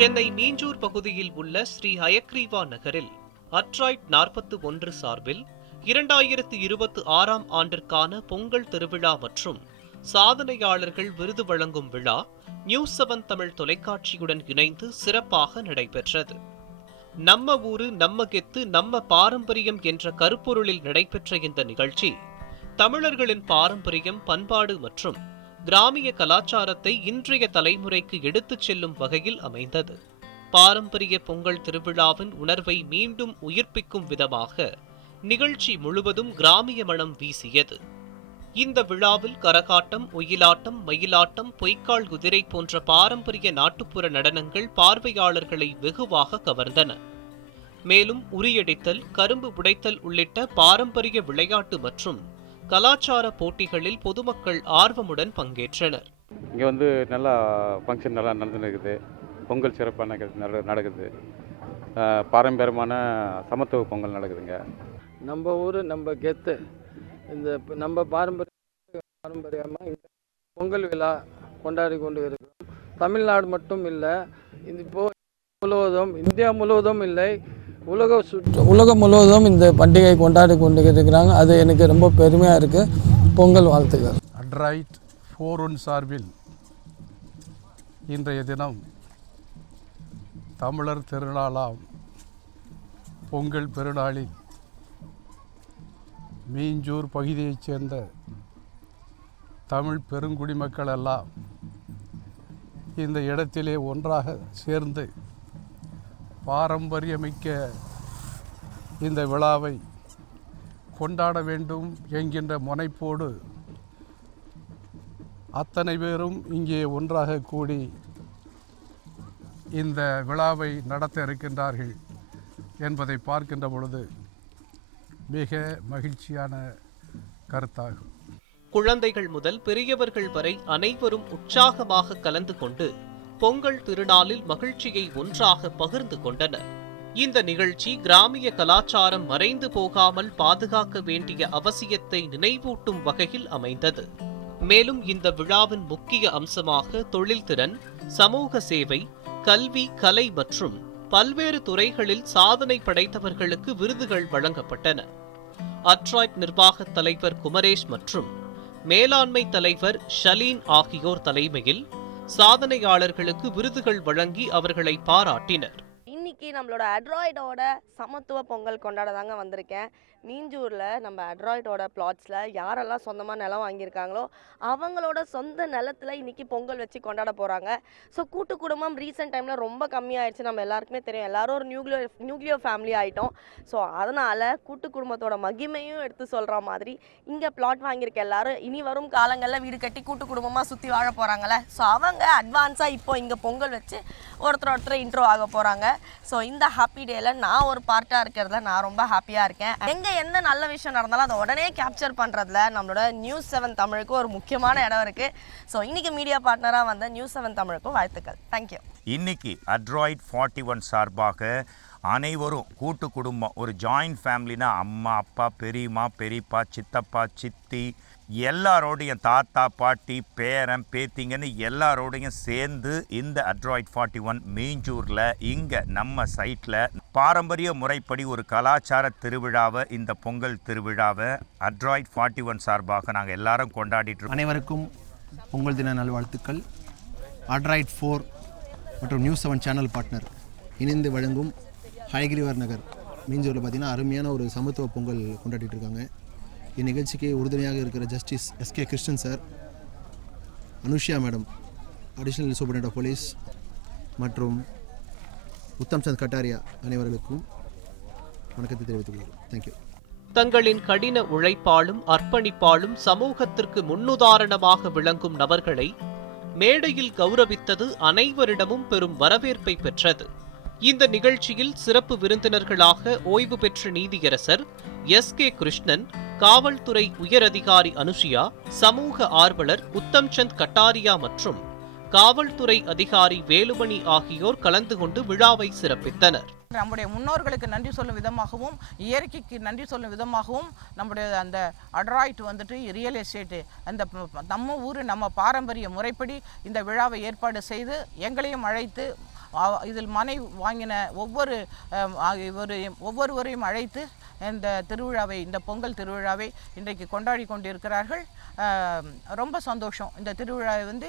சென்னை மீஞ்சூர் பகுதியில் உள்ள ஸ்ரீ ஹயக்ரீவா நகரில் அட்ராய்ட் நாற்பத்து ஒன்று சார்பில் இரண்டாயிரத்து இருபத்தி ஆறாம் ஆண்டிற்கான பொங்கல் திருவிழா மற்றும் சாதனையாளர்கள் விருது வழங்கும் விழா நியூஸ் செவன் தமிழ் தொலைக்காட்சியுடன் இணைந்து சிறப்பாக நடைபெற்றது. நம்ம ஊரு நம்ம கெத்து நம்ம பாரம்பரியம் என்ற கருப்பொருளில் நடைபெற்ற இந்த நிகழ்ச்சி தமிழர்களின் பாரம்பரியம் பண்பாடு மற்றும் கிராமிய கலாச்சாரத்தை இன்றைய தலைமுறைக்கு எடுத்துச் செல்லும் வகையில் அமைந்தது. பாரம்பரிய பொங்கல் திருவிழாவின் உணர்வை மீண்டும் உயிர்ப்பிக்கும் விதமாக நிகழ்ச்சி முழுவதும் கிராமிய மனம் வீசியது. இந்த விழாவில் கரகாட்டம் ஒயிலாட்டம் மயிலாட்டம் பொய்க்கால் குதிரை போன்ற பாரம்பரிய நாட்டுப்புற நடனங்கள் பார்வையாளர்களை வெகுவாக கவர்ந்தன. மேலும் உரியடித்தல் கரும்பு உடைத்தல் உள்ளிட்ட பாரம்பரிய விளையாட்டு மற்றும் கலாச்சார போட்டிகளில் பொதுமக்கள் ஆர்வமுடன் பங்கேற்றனர். இங்கே வந்து நல்லா ஃபங்க்ஷன் நல்லா நடந்துன்னு இருக்குது பொங்கல் சிறப்பாக நடக்குது நட- நடக்குது. ஆஹ் பாரம்பரியமான சமத்துவ பொங்கல் நடக்குதுங்க. நம்ம ஊர் நம்ம கெத்து. இந்த நம்ம பாரம்பரிய பாரம்பரியமாக இந்த பொங்கல் விழா கொண்டாடி கொண்டு இருக்கிறோம். தமிழ்நாடு மட்டும் இல்லை இது இப்போ முழுவதும் இந்தியா முழுவதும் இல்லை உலக சுற்று உலகம் முழுவதும் இந்த பண்டிகை கொண்டாடி கொண்டு இருக்கிறாங்க அது எனக்கு ரொம்ப பெருமையாக இருக்குது பொங்கல் வாழ்த்துக்கள். அட்ரைட் ஃபோர் ஒன் சார்பில் இன்றைய தினம் தமிழர் திருநாளாம் பொங்கல் பெருநாளில் மீஞ்சூர் பகுதியைச் சேர்ந்த தமிழ் பெருங்குடி மக்கள் எல்லாம் இந்த இடத்திலே ஒன்றாக சேர்ந்து பாரம்பரியமிக்க இந்த விழாவை கொண்டாட வேண்டும் என்கின்ற முனைப்போடு அத்தனை பேரும் இங்கே ஒன்றாக கூடி இந்த விழாவை நடத்த இருக்கின்றார்கள் என்பதை பார்க்கின்ற பொழுது மிக மகிழ்ச்சியான கருத்தாகும். குழந்தைகள் முதல் பெரியவர்கள் வரை அனைவரும் உற்சாகமாக கலந்து கொண்டு பொங்கல் திருநாளில் மகிழ்ச்சியை ஒன்றாக பகிர்ந்து கொண்டனர். இந்த நிகழ்ச்சி கிராமிய கலாச்சாரம் மறைந்து போகாமல் பாதுகாக்க வேண்டிய அவசியத்தை நினைவூட்டும் வகையில் அமைந்தது. மேலும் இந்த விழாவின் முக்கிய அம்சமாக தொழில்திறன் சமூக சேவை கல்வி கலை மற்றும் பல்வேறு துறைகளில் சாதனை படைத்தவர்களுக்கு விருதுகள் வழங்கப்பட்டன. அட்ராய்ட் நிர்வாக தலைவர் குமரேஷ் மற்றும் மேலாண்மை தலைவர் ஷலீன் ஆகியோர் தலைமையில் சாதனையாளர்களுக்கு விருதுகள் வழங்கி அவர்களை பாராட்டினர். இன்னைக்கு நம்மளோட அட்ராய்டோட சமத்துவ பொங்கல் கொண்டாட தாங்க வந்திருக்கேன். மீஞ்சூரில் நம்ம அட்ராய்டோட பிளாட்ஸில் யாரெல்லாம் சொந்தமாக நிலம் வாங்கியிருக்காங்களோ அவங்களோட சொந்த நிலத்தில் இன்னைக்கு பொங்கல் வச்சு கொண்டாட போகிறாங்க ஸோ கூட்டு குடும்பம் ரீசெண்ட் டைமில் ரொம்ப கம்மியாயிடுச்சு நம்ம எல்லாருக்குமே தெரியும். எல்லாரும் ஒரு நியூக்ளியோ நியூக்ளியோ ஃபேமிலி ஆகிட்டோம் ஸோ அதனால் கூட்டு குடும்பத்தோட மகிமையும் எடுத்து சொல்கிற மாதிரி இங்கே பிளாட் வாங்கியிருக்க எல்லாரும் இனி வரும் காலங்களில் வீடு கட்டி கூட்டு குடும்பமாக சுற்றி வாழ போகிறாங்களே ஸோ அவங்க அட்வான்ஸாக இப்போ இங்கே பொங்கல் வச்சு ஒருத்தர் ஒருத்தர் இன்ட்ரோ ஆக போகிறாங்க ஸோ இந்த ஹாப்பி டேயில் நான் ஒரு பார்ட்டாக இருக்கிறதுல நான் ரொம்ப ஹாப்பியாக இருக்கேன். எங்கே எந்த நல்ல விஷயம் நடந்தாலும் அதை உடனே கேப்சர் பண்ணுறதுல நம்மளோட நியூஸ் செவன் தமிழுக்கு ஒரு முக்கியமான இடம் இருக்குது ஸோ இன்றைக்கி மீடியா பார்ட்னராக வந்த நியூஸ் செவன் தமிழுக்கும் வாழ்த்துக்கள். தேங்க்யூ இன்னைக்கு அட்ராய்ட் ஃபார்ட்டி ஒன் சார்பாக அனைவரும் கூட்டு குடும்பம் ஒரு ஜாயிண்ட் ஃபேமிலினா அம்மா அப்பா பெரியம்மா பெரியப்பா சித்தப்பா சித்தி எல்லாரோடையும் தாத்தா பாட்டி பேரன் பேத்திங்கன்னு எல்லாரோடையும் சேர்ந்து இந்த அட்ராய்ட் ஃபார்ட்டி ஒன் மீஞ்சூரில் இங்கே நம்ம சைட்டில் பாரம்பரிய முறைப்படி ஒரு கலாச்சார திருவிழாவை இந்த பொங்கல் திருவிழாவை அட்ராய்ட் ஃபார்ட்டி ஒன் சார்பாக நாங்கள் எல்லாரும் கொண்டாடிட்டு இருக்கோம். அனைவருக்கும் பொங்கல் தின நல்வாழ்த்துக்கள் அட்ராய்ட் ஃபோர் மற்றும் நியூஸ் செவன் சேனல் பார்ட்னர் இணைந்து வழங்கும் ஹயகிரிவர் நகர் மீஞ்சூரில் பார்த்தீங்கன்னா அருமையான ஒரு சமத்துவ பொங்கல் கொண்டாடிட்டு இருக்காங்க இந்நிகழ்ச்சிக்கு உறுதுணையாக இருக்கிற justice S K Krishnan sir Anushiya madam additional superintendent of police மற்றும் உத்தம் சந்த் கட்டாரியா அனைவர்களுக்கும் வணக்கத்தை தெரிவித்துக் கொள்கிறோம். தேங்க்யூ தங்களின் கடின உழைப்பாலும் அர்ப்பணிப்பாலும் சமூகத்திற்கு முன்னுதாரணமாக விளங்கும் நபர்களை மேடையில் கௌரவித்தது அனைவரிடமும் பெரும் வரவேற்பை பெற்றது. இந்த நிகழ்ச்சியில் சிறப்பு விருந்தினர்களாக ஓய்வு பெற்ற நீதியரசர் எஸ் கே கிருஷ்ணன் காவல்துறை உயரதிகாரி அனுஷியா சமூக ஆர்வலர் உத்தம் சந்த் கட்டாரியா மற்றும் காவல்துறை அதிகாரி வேலுமணி ஆகியோர் கலந்து கொண்டு விழாவை சிறப்பித்தனர். நம்முடைய முன்னோர்களுக்கு நன்றி சொல்லும் விதமாகவும் இயற்கைக்கு நன்றி சொல்லும் விதமாகவும் நம்முடைய அந்த அட்ராய்ட் வந்துட்டு ரியல் எஸ்டேட்டு அந்த நம்ம ஊர் நம்ம பாரம்பரிய முறைப்படி இந்த விழாவை ஏற்பாடு செய்து எங்களையும் அழைத்து இதில் மனை வாங்கின ஒவ்வொரு இவரையும் ஒவ்வொருவரையும் அழைத்து இந்த திருவிழாவை இந்த பொங்கல் திருவிழாவை இன்றைக்கு கொண்டாடி கொண்டிருக்கிறார்கள். ரொம்ப சந்தோஷம். இந்த திருவிழாவை வந்து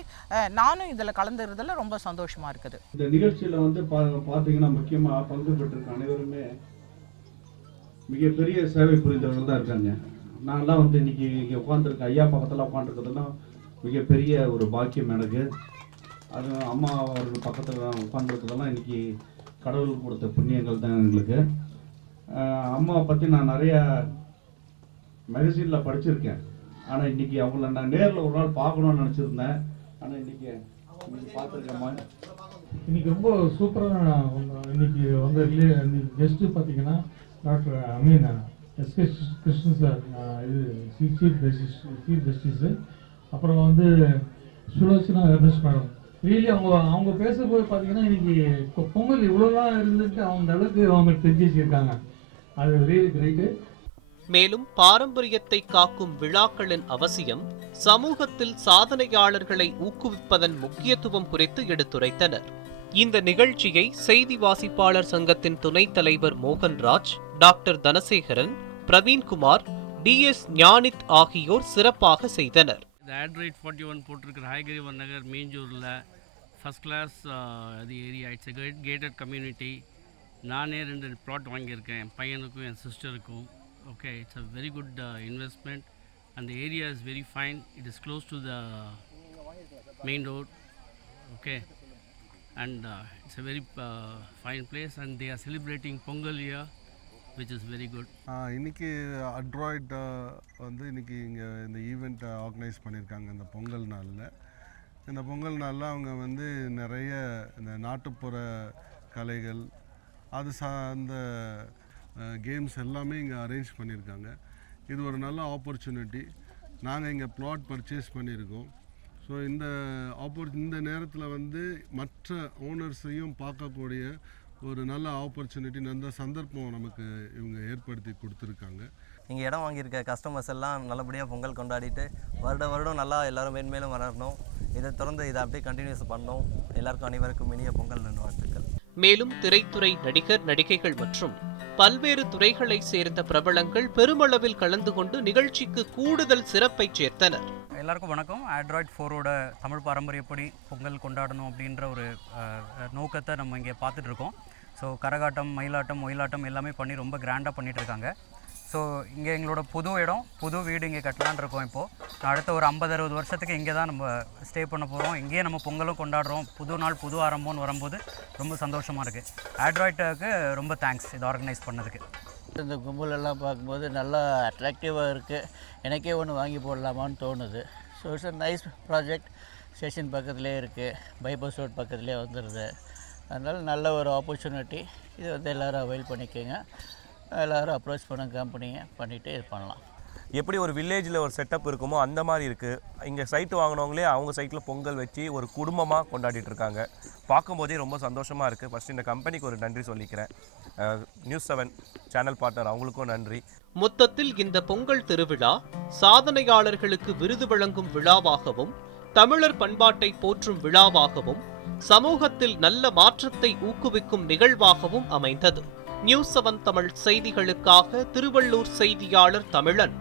நானும் இதில் கலந்துறதுல ரொம்ப சந்தோஷமாக இருக்குது. இந்த நிகழ்ச்சியில் வந்து பார்த்தீங்கன்னா முக்கியமாக பங்கு பெற்றிருக்க அனைவருமே மிகப்பெரிய சேவை புரிந்தவர்கள் தான் இருக்காங்க. நான்லாம் வந்து இன்னைக்கு இங்கே உட்காந்துருக்க ஐயா பக்கத்தில் உட்காந்துருக்கிறதுலாம் மிகப்பெரிய ஒரு பாக்கியம் எனக்கு. அது அம்மா அவர்கள் பக்கத்தில் உட்காந்துருக்கிறதெல்லாம் இன்றைக்கி கடவுள் கொடுத்த புண்ணியங்கள் தான் எங்களுக்கு. அம்மாவை பற்றி நான் நிறைய மேகசினில் படிச்சிருக்கேன். ஆனால் இன்னைக்கு அவங்கள நான் நேரில் ஒரு நாள் பார்க்கணும்னு நினச்சிருந்தேன். ஆனால் இன்னைக்கு இன்னைக்கு பார்த்துருக்கேம்மா. இன்னைக்கு ரொம்ப சூப்பராக இன்னைக்கு வந்த கெஸ்ட்டு பார்த்தீங்கன்னா doctor Ameen S K Krishnan sir இது சீஃப் ஜஸ்டிஸ் சீஃப் ஜஸ்டிஸு அப்புறம் வந்து சுலோச்சனா ரமேஷ் மேடம் ரியலி அவங்க அவங்க பேசும்போது பார்த்தீங்கன்னா இன்னைக்கு இப்போ பொங்கல் இவ்வளோலாம் இருந்துட்டு அவங்க அளவுக்கு அவங்க தெரிஞ்சு வச்சுருக்காங்க அது ரியலி கிரைட்டு மேலும் பாரம்பரியத்தை காக்கும் விழாக்களின் அவசியம் சமூகத்தில் சாதனையாளர்களை ஊக்குவிப்பதன் முக்கியத்துவம் குறித்து எடுத்துரைத்தனர். இந்த நிகழ்ச்சியை செய்தி வாசிப்பாளர் சங்கத்தின் துணைத் தலைவர் Mohanraj doctor Dhanasekaran Praveenkumar T S Gnanith ஆகியோர் சிறப்பாக செய்தனர். இந்த ஆண்ட்ராய்ட் ஃபார்ட்டி ஒன் போட்டிருக்கிற ஹைகிரிவன் நகர் மீஞ்சூரில் ஃபஸ்ட் கிளாஸ் அது area it's a gate gated community நானே ரெண்டு ப்ளாட் வாங்கியிருக்கேன். என் பையனுக்கும் என் சிஸ்டருக்கும் okay it's a very good investment அந்த area is very fine it is close to the main road okay and it's a very fine place and they are celebrating Pongal year which is very good இன்னைக்கு Adroit வந்து இன்னைக்கு இங்கே இந்த ஈவெண்ட்டை organise பண்ணியிருக்காங்க இந்த பொங்கல் நாளில். இந்த பொங்கல் நாளில் அவங்க வந்து நிறைய இந்த நாட்டுப்புற கலைகள் அது சார்ந்த கேம்ஸ் எல்லாமே இங்கே அரேஞ்ச் பண்ணியிருக்காங்க இது ஒரு நல்ல ஆப்பர்ச்சுனிட்டி நாங்கள் இங்கே பிளாட் பர்ச்சேஸ் பண்ணியிருக்கோம் ஸோ இந்த ஆப்பர் இந்த நேரத்தில் வந்து மற்ற ஓனர்ஸையும் பார்க்கக்கூடிய ஒரு நல்ல ஆப்பர்ச்சுனிட்டி நல்ல சந்தர்ப்பம் நமக்கு இவங்க ஏற்படுத்தி கொடுத்துருக்காங்க. இங்கே இடம் வாங்கியிருக்க கஸ்டமர்ஸ் எல்லாம் நல்லபடியாக பொங்கல் கொண்டாடிட்டு வருட வருடம் நல்லா எல்லாரும் மேன்மேலும் வளரணும். இதை தொடர்ந்து இதை அப்படியே கண்டினியூஸ் பண்ணணும். எல்லாருக்கும் அனைவருக்கும் இனிய பொங்கல் நல்வாழ்த்துக்கள் மேலும் திரைத்துறை நடிகர் நடிகைகள் மற்றும் பல்வேறு துறைகளைச் சேர்ந்த பிரபலங்கள் பெருமளவில் கலந்து கொண்டு நிகழ்ச்சிக்கு கூடுதல் சிறப்பை சேர்த்தனர். எல்லாருக்கும் வணக்கம். ஆண்ட்ராய்ட் ஃபோரோட தமிழ் பாரம்பரியப்படி பொங்கல் கொண்டாடணும் அப்படின்ற ஒரு நோக்கத்தை நம்ம இங்கே பார்த்துட்டு இருக்கோம். ஸோ கரகாட்டம் மயிலாட்டம் ஒயிலாட்டம் எல்லாமே பண்ணி ரொம்ப கிராண்டாக பண்ணிட்டு இருக்காங்க ஸோ இங்கே எங்களோட புது இடம் புது வீடு இங்கே கட்டலான் இருக்கோம் இப்போது அடுத்த ஒரு ஐம்பது அறுபது வருஷத்துக்கு இங்கே தான் நம்ம ஸ்டே பண்ண போகிறோம் இங்கேயே நம்ம பொங்கலும் கொண்டாடுறோம். புது நாள் புது ஆரம்பம்னு வரும்போது ரொம்ப சந்தோஷமாக இருக்குது ஆண்ட்ராய்டுக்கு ரொம்ப தேங்க்ஸ் இது ஆர்கனைஸ் பண்ணதுக்கு. இந்த கும்பலெல்லாம் பார்க்கும்போது நல்லா அட்ராக்டிவாக இருக்குது எனக்கே ஒன்று வாங்கி போடலாமான்னு தோணுது. So it's a nice project station பக்கத்துலேயே இருக்குது பைபாஸ் ரோட் பக்கத்துலேயே வந்துடுது அதனால் நல்ல ஒரு ஆப்பர்ச்சுனிட்டி இது வந்து எல்லோரும் அவைல் பண்ணிக்கோங்க. எல்லோரும் அப்ரோச் பண்ண கம்பெனியை பண்ணிவிட்டு இது பண்ணலாம். எப்படி ஒரு வில்லேஜில் ஒரு செட்டப் இருக்குமோ அந்த மாதிரி இருக்குது இங்கே சைட்டு வாங்கினவங்களே அவங்க சைட்டில் பொங்கல் வச்சு ஒரு குடும்பமாக கொண்டாடிட்டு இருக்காங்க. பார்க்கும்போதே ரொம்ப சந்தோஷமாக இருக்குது ஃபஸ்ட் இந்த கம்பெனிக்கு ஒரு நன்றி சொல்லிக்கிறேன். நியூஸ் செவன் சேனல் பார்ட்னர் அவங்களுக்கும் நன்றி. மொத்தத்தில் இந்த பொங்கல் திருவிழா சாதனையாளர்களுக்கு விருது வழங்கும் விழாவாகவும் தமிழர் பண்பாட்டை போற்றும் விழாவாகவும் சமூகத்தில் நல்ல மாற்றத்தை ஊக்குவிக்கும் நிகழ்வாகவும் அமைந்தது. நியூஸ் செவன் தமிழ் செய்திகளுக்காக திருவள்ளூர் செய்தியாளர் தமிழன்.